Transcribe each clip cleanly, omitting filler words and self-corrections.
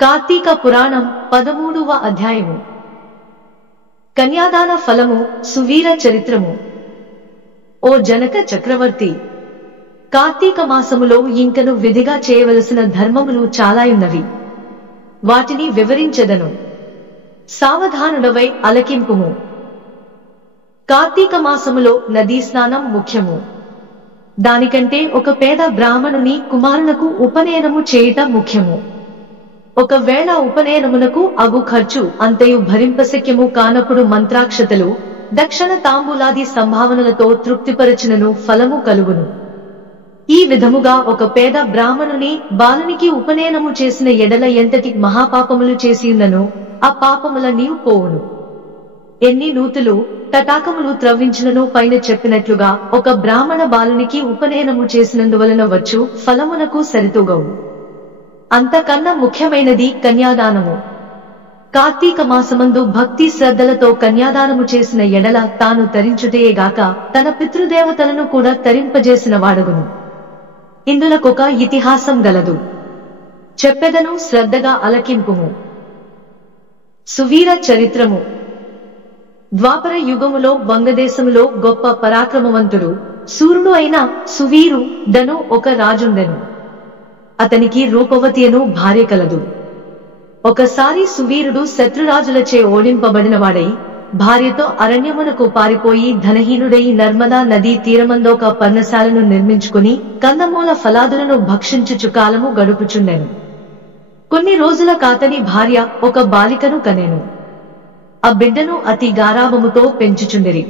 కార్తీక పురాణం 13వ అధ్యాయము. కన్యాదాన ఫలము, సువీర చరిత్రము. ఓ జనక చక్రవర్తి, కార్తీక మాసములో ఇంకను విధిగా చేయవలసిన ధర్మములు చాలాయున్నవి. వాటిని వివరించెదను. సావధానుడవై అలకింపుము. కార్తీక మాసములో నదీ స్నానం ముఖ్యము. దానికంటే ఒక పేద బ్రాహ్మణుని కుమారునకు ఉపనయనము చేయుట ముఖ్యము. ఒకవేళ ఉపనయనమునకు అగు ఖర్చు అంతయు భరింపశక్యము కానప్పుడు మంత్రాక్షతలు, దక్షిణ తాంబూలాది సంభావనలతో తృప్తిపరచినను ఫలము కలుగును. ఈ విధముగా ఒక పేద బ్రాహ్మణుని బాలునికి ఉపనయనము చేసిన ఎడల ఎంతటి మహాపాపములు చేసియున్నను ఆ పాపముల నీవు పోవును. ఎన్ని నూతులు తటాకములు త్రవ్వించినను పైన చెప్పినట్లుగా ఒక బ్రాహ్మణ బాలునికి ఉపనయనము చేసినందువలన వచ్చు ఫలమునకు సరితూగవు. అంతకన్నా ముఖ్యమైనది కన్యాదానము. కార్తీక మాసమందు భక్తి శ్రద్ధలతో కన్యాదానము చేసిన ఎడల తాను తరించుటయేగాక తన పితృదేవతలను కూడా తరింపజేసిన వాడగును. ఇందులకొక ఇతిహాసం గలదు, చెప్పెదను, శ్రద్ధగా అలకింపుము. సువీర చరిత్రము. ద్వాపర యుగములో వంగదేశములో గొప్ప పరాక్రమవంతుడు, సూర్యుడు అయిన సువీరు డను ఒక రాజుండెను. అతనికి రూపవతి అను భార్య కలదు. ఒకసారి సువీరుడు శత్రురాజులచే ఓడింపబడినవాడై భార్యతో అరణ్యమునకు పారిపోయి ధనహీనుడై నర్మదా నదీ తీరమందొక పర్ణశాలను నిర్మించుకుని కందమూల ఫలాదులను భక్షించుచు కాలము గడుపుచుండెను. కొన్ని రోజుల కాతని భార్య ఒక బాలికను కనెను. ఆ బిడ్డను అతి గారాభముతో పెంచుచుండిరి.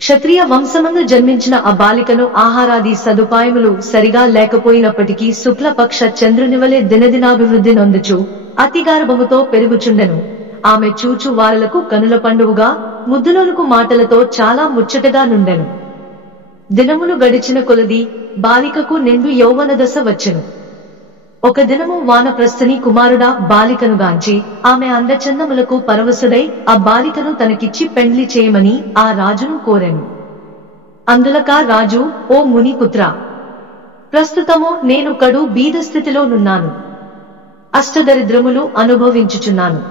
క్షత్రియ వంశమందు జన్మించిన ఆ బాలికను ఆహారాది సదుపాయములు సరిగా లేకపోయినప్పటికీ శుక్లపక్ష చంద్రునివలె దినదినాభివృద్ధి నొందుచు అతి గారాభముతో పెరుగుచుండెను. ఆమె చూచు వారలకు కనుల పండువుగా, ముద్దులోనుకు మాటలతో చాలా ముచ్చటగా నుండెను. దినములు గడిచిన కొలది బాలికకు నిండు యౌవన దశ వచ్చెను. ఒక దినము వానప్రస్థని కుమారుడా బాలికను గాంచి ఆమె అందచందములకు పరవశుడై ఆ బాలికను తనకిచ్చి పెండ్లి చేయమని ఆ రాజును కోరెను. అందులక రాజు, ఓ మునిపుత్ర, ప్రస్తుతము నేను కడు బీదస్థితిలో నున్నాను. అష్టదరిద్రములు అనుభవించుచున్నాను.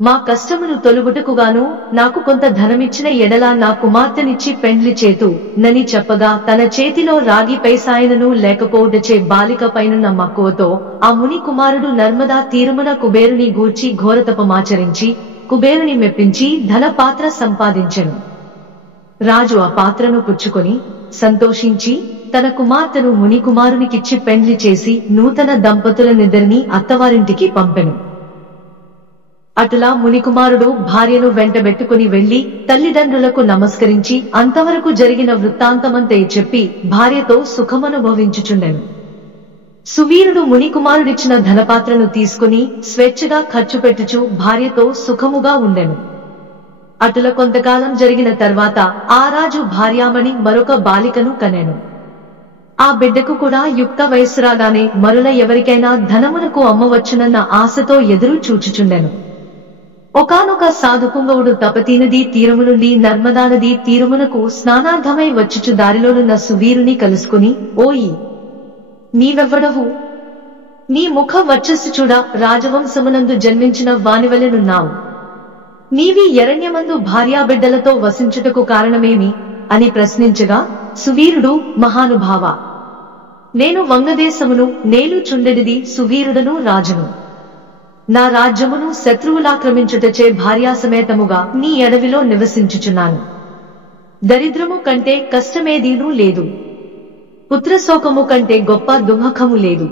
మా కష్టమును తొలుగుటకుగాను నాకు కొంత ధనమిచ్చిన ఎడల నా కుమార్తెనిచ్చి పెండ్లి చేతు నని చెప్పగా తన చేతిలో రాగి పైసాయనను లేకపోవుటచే బాలిక పైనున్న మక్కువతో ఆ ముని కుమారుడు నర్మదా తీరమున కుబేరుని గూర్చి ఘోరతపమాచరించి కుబేరుని మెప్పించి ధన పాత్ర సంపాదించెను. రాజు ఆ పాత్రను పుచ్చుకొని సంతోషించి తన కుమార్తెను ముని కుమారునికిచ్చి పెండ్లి చేసి నూతన దంపతులనిద్దరినీ అత్తవారింటికి పంపెను. అటులా మునికుమారుడు భార్యను వెంటబెట్టుకుని వెళ్లి తల్లిదండ్రులకు నమస్కరించి అంతవరకు జరిగిన వృత్తాంతమంతే చెప్పి భార్యతో సుఖమనుభవించుచుండెను. సువీరుడు మునికుమారుడిచ్చిన ధనపాత్రను తీసుకుని స్వేచ్ఛగా ఖర్చు పెట్టుచు భార్యతో సుఖముగా ఉండెను. అటుల కొంతకాలం జరిగిన తర్వాత ఆ రాజు భార్యామణి మరొక బాలికను కనెను. ఆ బిడ్డకు కూడా యుక్త వయస్సు రాగానే మరుల ఎవరికైనా ధనమునకు అమ్మవచ్చునన్న ఆశతో ఎదురు చూచుచుండెను. ఒకానొక సాధుపుంగవుడు తపతీనదీ తీరము నుండి నర్మదానదీ తీరమునకు స్నానార్థమై వచ్చుచు దారిలోనున్న సువీరుని కలుసుకుని, ఓయి, నీవెవ్వడవు? నీ ముఖ వచ్చస్సు చూడ రాజవంశమునందు జన్మించిన వానివలెనున్నావు. నీవి ఎరణ్యమందు భార్యాబిడ్డలతో వసించుటకు కారణమేమి అని ప్రశ్నించగా సువీరుడు, మహానుభావ, నేను వంగదేశమును నేలుచుండెడిది సువీరుడను రాజును. నా రాజ్యమును శత్రువులాక్రమించుటచే భార్యాసమేతముగా నీ అడవిలో నివసించుచున్నాను. దరిద్రము కంటే కష్టమేదీనూ లేదు. పుత్రశోకము కంటే గొప్ప దుఃఖము లేదు.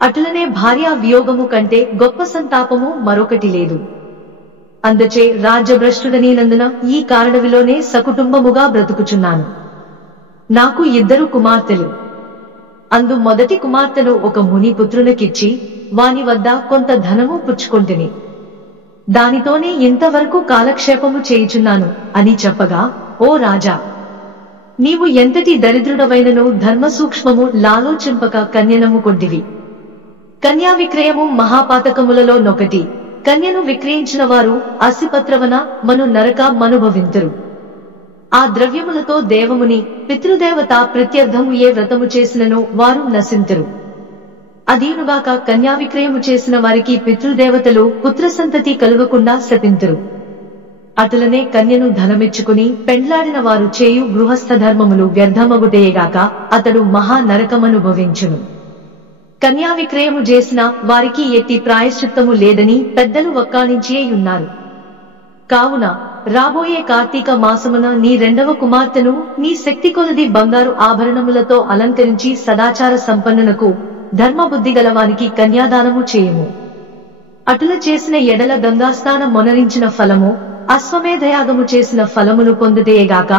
అటులనే భార్యా వియోగము కంటే గొప్ప సంతాపము మరొకటి లేదు. అందుచే రాజ్యభ్రష్టుడనేనందున ఈ కారడవిలోనే సకుటుంబముగా బ్రతుకుచున్నాను. నాకు 2 కుమార్తెలు. అందు మొదటి కుమార్తెను ఒక ముని పుత్రునికిచ్చి వాని వద్ద కొంత ధనము పుచ్చుకొంటిని. దానితోనే ఇంతవరకు కాలక్షేపము చేయుచున్నాను అని చెప్పగా, ఓ రాజా, నీవు ఎంతటి దరిద్రుడవైనను ధర్మసూక్ష్మము లాలోచింపక కన్యనము కొంటివి. కన్యా విక్రయము మహాపాతకములలో నొకటి. కన్యను విక్రయించిన వారు అసిపత్రవన మను నరక మనుభవింతురు. ఆ ద్రవ్యములతో దేవముని పితృదేవత ప్రత్యర్థము ఏ వ్రతము చేసినను వారు నశింతురు. అదీనుగాక కన్యా విక్రయము చేసిన వారికి పితృదేవతలు పుత్రసంతతి కలుగకుండా శపింతురు. అటులనే కన్యను ధనమిచ్చుకుని పెండ్లాడిన వారు చేయు గృహస్థ ధర్మములు వ్యర్థమగుటేగాక అతడు మహా నరకమనుభవించును. కన్యా విక్రయము చేసిన వారికి ఎట్టి ప్రాయశ్చిత్తము లేదని పెద్దలు వక్కాణించియున్నారు. కావున రాబోయే కార్తీక మాసమున నీ రెండవ కుమార్తెను నీ శక్తి కొలది బంగారు ఆభరణములతో అలంకరించి సదాచార సంపన్నునకు ధర్మబుద్ధి గలవానికి కన్యాదానము చేయుము. అటుల చేసిన ఎడల గంగాస్నాన మొనరించిన ఫలము, అశ్వమేధయాగము చేసిన ఫలమును పొందుటేగాక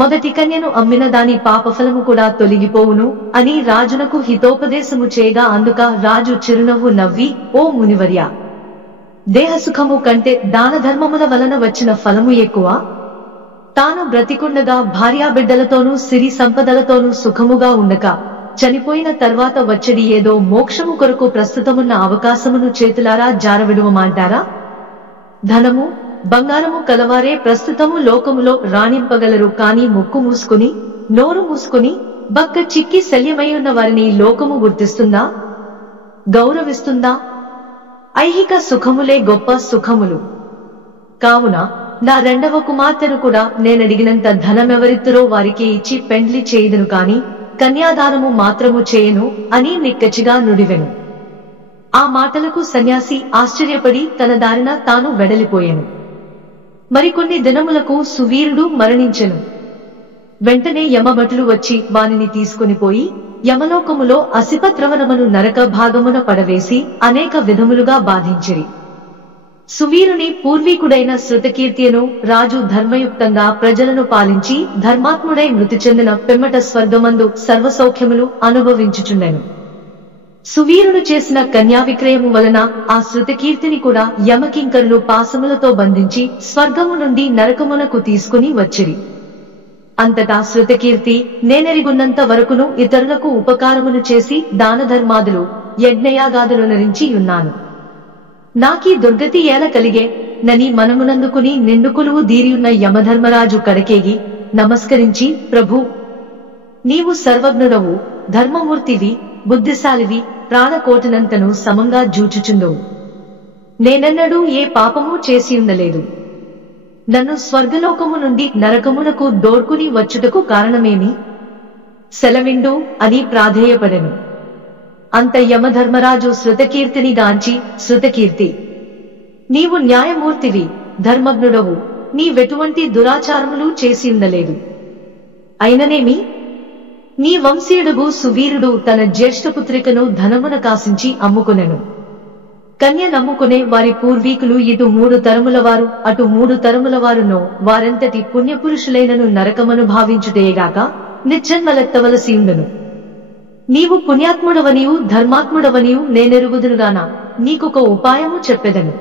మొదటి కన్యను అమ్మిన దాని పాపఫలము కూడా తొలగిపోవును అని రాజునకు హితోపదేశము చేయగా అందుక రాజు చిరునవ్వు నవ్వి, ఓ మునివర్య, దేహసుఖము కంటే దానధర్మముల వలన వచ్చిన ఫలము ఎక్కువ. తాను బ్రతికుండగా భార్యాబిడ్డలతోనూ సిరి సంపదలతోనూ సుఖముగా ఉండక చనిపోయిన తర్వాత వచ్చడి ఏదో మోక్షము కొరకు ప్రస్తుతమున్న అవకాశమును చేతులారా జారవిడువమంటారా? ధనము బంగారము కలవారే ప్రస్తుతము లోకములో రాణింపగలరు, కాని ముక్కు మూసుకుని నోరు మూసుకుని బక్క చిక్కి శల్యమయ్యున్న వారిని లోకము గుర్తిస్తుందా, గౌరవిస్తుందా? ఐహిక సుఖములే గొప్ప సుఖములు. కావున నా రెండవ కుమార్తెను కూడా నేనడిగినంత ధనమెవరిత్తురో వారికే ఇచ్చి పెండ్లి చేయుదును, కాని కన్యాదానము మాత్రము చేయను అని నిక్కచ్చిగా నుడివెను. ఆ మాటలకు సన్యాసి ఆశ్చర్యపడి తన దారిన తాను వెడలిపోయెను. మరికొన్ని దినములకు సువీరుడు మరణించెను. వెంటనే యమభటులు వచ్చి వానిని తీసుకుని పోయి యమలోకములో అసిపత్రవనమును నరక భాగమున పడవేసి అనేక విధములుగా బాధించిరి. సువీరుని పూర్వీకుడైన శృతకీర్తియను రాజు ధర్మయుక్తంగా ప్రజలను పాలించి ధర్మాత్ముడై మృతి చెందిన పిమ్మట స్వర్గమందు సర్వసౌఖ్యములు అనుభవించుచుండెను. సువీరుడు చేసిన కన్యా విక్రయము వలన ఆ శృతకీర్తిని కూడా యమకింకరులు పాశములతో బంధించి స్వర్గము నుండి నరకమునకు తీసుకుని వచ్చిరి. అంతటా శృతకీర్తి నేనెరుగున్నంత వరకును ఇతరులకు ఉపకారమును చేసి దానధర్మాదులు యజ్ఞయాగాదులు నరించి ఉన్నాను. నాకీ దుర్గతి ఏల కలిగే నని మనమునందుకుని నిండుకొలువు దీరియున్న యమధర్మరాజు కడకేగి నమస్కరించి, ప్రభు, నీవు సర్వజ్ఞుడవు, ధర్మమూర్తివి, బుద్ధిశాలివి, ప్రాణకోటినంతను సమంగా జూచుచుండవు. నేనెన్నడూ ఏ పాపము చేసియుండలేదు. నన్ను స్వర్గలోకము నుండి నరకమునకు దోడ్కుని వచ్చుటకు కారణమేమి? సెలవిండు అని ప్రాధేయపడెను. అంత యమధర్మరాజు శృతకీర్తిని గాంచి, శృతకీర్తి, నీవు న్యాయమూర్తివి, ధర్మజ్ఞుడవు, నీవెటువంటి దురాచారములు చేసియుండలేదు. అయిననేమి? నీ వంశీయుడుగు సువీరుడు తన జ్యేష్ఠపుత్రికను ధనమున కాసించి అమ్ముకొనెను. కన్య నమ్ముకునే వారి పూర్వీకులు ఇటు 3 తరముల వారు అటు 3 తరముల వారునో వారెంతటి పుణ్యపురుషులైనను నరకమను భావించుటేగాక నిజ్జన్మలెత్తవలసియుండును. నీవు పుణ్యాత్ముడవనియు ధర్మాత్ముడవనియు నేనెరుగుదునుగాన నీకొక ఉపాయము చెప్పెదను.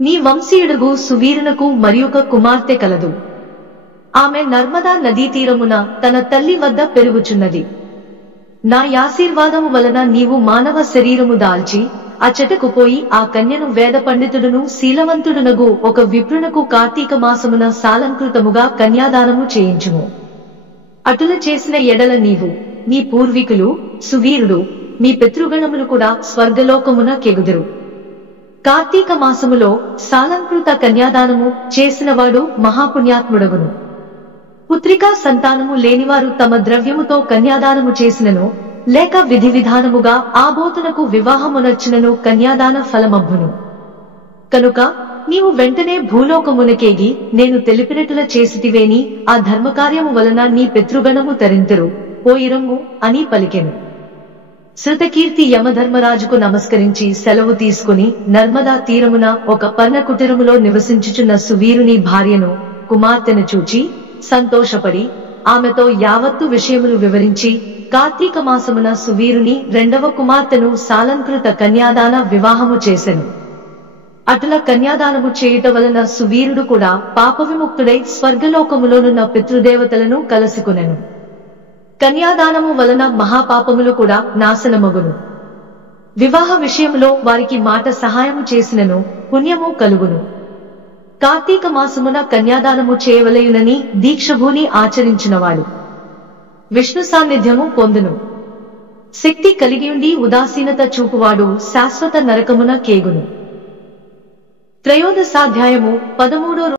నీ వంశీయుడుగు సువీరునకు మరియొక కుమార్తె కలదు. ఆమె నర్మదా నదీ తీరమున తన తల్లి వద్ద పెరుగుచున్నది. నా యాశీర్వాదము వలన నీవు మానవ శరీరము దాల్చి అచ్చటకు పోయి ఆ కన్యను వేద పండితుడును శీలవంతుడునగు ఒక విప్రునకు కార్తీక మాసమున సాలంకృతముగా కన్యాదానము చేయించుము. అటుల చేసిన ఎడల నీవు, నీ పూర్వీకులు, సువీరుడు, మీ పితృగణములు కూడా స్వర్గలోకమున కెగుదురు. కార్తీక మాసములో సాలంకృత కన్యాదానము చేసినవాడు మహాపుణ్యాత్ముడగును. పుత్రికా సంతానము లేనివారు తమ ద్రవ్యముతో కన్యాదానము చేసినను లేక విధి విధానముగా ఆబోతునకు వివాహమునర్చినను కన్యాదాన ఫలమబ్బును. కనుక నీవు వెంటనే భూలోకమునకేగి నేను తెలిపినట్టుల చేసిటివేని ఆ ధర్మకార్యము వలన నీ పితృగణము తరింతురు, పోయిరమ్ము అని పలికెను. శృతకీర్తి యమధర్మరాజుకు నమస్కరించి సెలవు తీసుకుని నర్మదా తీరమున ఒక పర్ణకుటీరములో నివసించుచున్న సువీరుని భార్యను, కుమార్తెను చూచి సంతోషపడి ఆమెతో యావత్తు విషయములు వివరించి కార్తీక మాసమున సువీరుని రెండవ కుమార్తెను సాలంకృత కన్యాదాన వివాహము చేసెను. అటుల కన్యాదానము చేయుట వలన సువీరుడు కూడా పాపవిముక్తుడై స్వర్గలోకములోనున్న పితృదేవతలను కలసుకునెను. కన్యాదానము వలన మహాపాపములు కూడా నాశనమగును. వివాహ విషయములో వారికి మాట సహాయము చేసినను పుణ్యము కలుగును. కార్తీక మాసమున కన్యాదానము చేయవలయునని దీక్షభూని ఆచరించినవాడు విష్ణు సాన్నిధ్యము పొందును. శక్తి కలిగియుండి ఉదాసీనత చూపువాడు శాశ్వత నరకమున కేగును. త్రయోదశాధ్యాయము 13